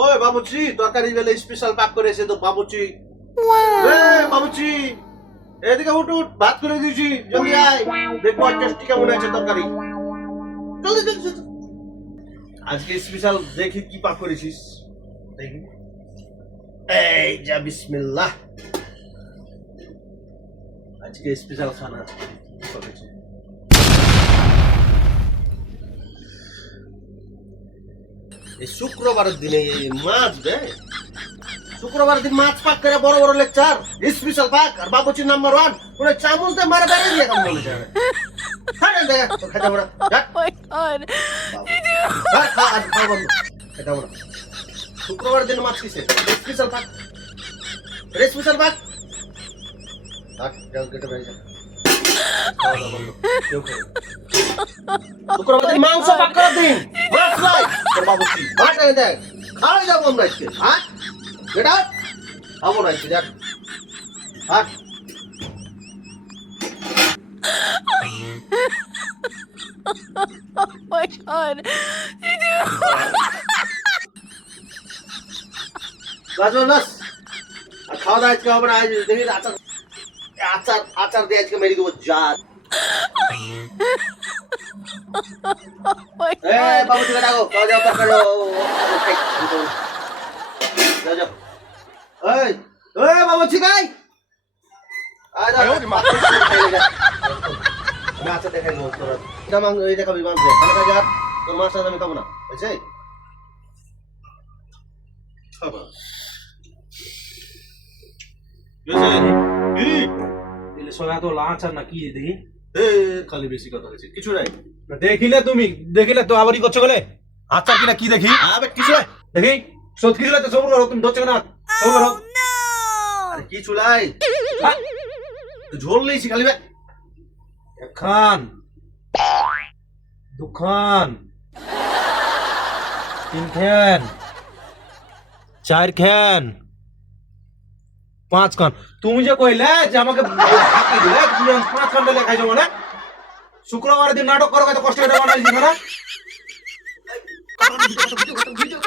ওই বাবুচি তরকারি বেলে স্পেশাল পাক করেছে তো বাবুচি। এ বাবুচি এদিকে উঠ উঠ, ভাত করে দিয়েছি, জলদি আয়, দেখবো আর টেস্টি কেমন আছে তরকারি। জলদি জলদি জলদি। আজকে স্পেশাল দেখি কি পাক করেছিস, দেখি। এই যা বিসমিল্লাহ, আজকে স্পেশাল খানা করেছে। এই শুক্রবারের দিনে এই মাছ দেয়, শুক্রবার দিন মাছ পাক করে বড় বড় লেকচার স্পেশাল পাক, আর বাবুচির নাম্বার 1 পুরো চামচ দিয়ে মারা বেরিয়ে দিয়ে কেমন বলে যাবে। হ্যাঁ দেখা তো খেতে আমরা শুক্রবার দিন মাছ কিসে স্পেশাল পাক, স্পেশাল পাক। শুক্রবার দিন মাংস পাক করার দিন মাছ ফ্রাই তোর বাবুচি ভাত এনে দেখ, খাওয়াই যাবো আমরা আজকে। হ্যাঁ বেটা খাবো না আজকে, যাক হাট। Oh my god. বাস বাস বাস, আর খাওয়া দাওয়া আজকে হবে না। আজ দেখি আচার আচার আচার দিয়ে আজকে মেরে দেবো জাত। Oh my A god. বাবুচিকে ডাকো, খাওয়া দাওয়া তরকারি যাও যাও। এই এই বাবুচি গাই আয় দাও, আমি আচার দেখাই দেবো তোরা। এটা মাংস এই দেখাবি মাংস তাহলে কাজ আর তোর মাছ আমি খাবো না, বুঝছে? খালি বেশি কথা হয়েছে, কিছু নাই। দেখিলে তো আবারই করছো বলে আচ্ছা কিনা কি দেখি আবে কিছু নাই, দেখি সত্যি কিছু তো সবর করো, তুমি ধরছো না সবর করো। আরে কি চুলাই ঝোল নেইছি খালি বে। খান দুখান তিন খান চার খান পাঁচ খান। তুমি যে কইলে যে আমাকে ফাঁকি দিলে, তুমি 5 খান দিলে খাইছো মানে শুক্রবার দিন নাটক করো, কত কষ্ট করে বানাইছি না। ভিডিও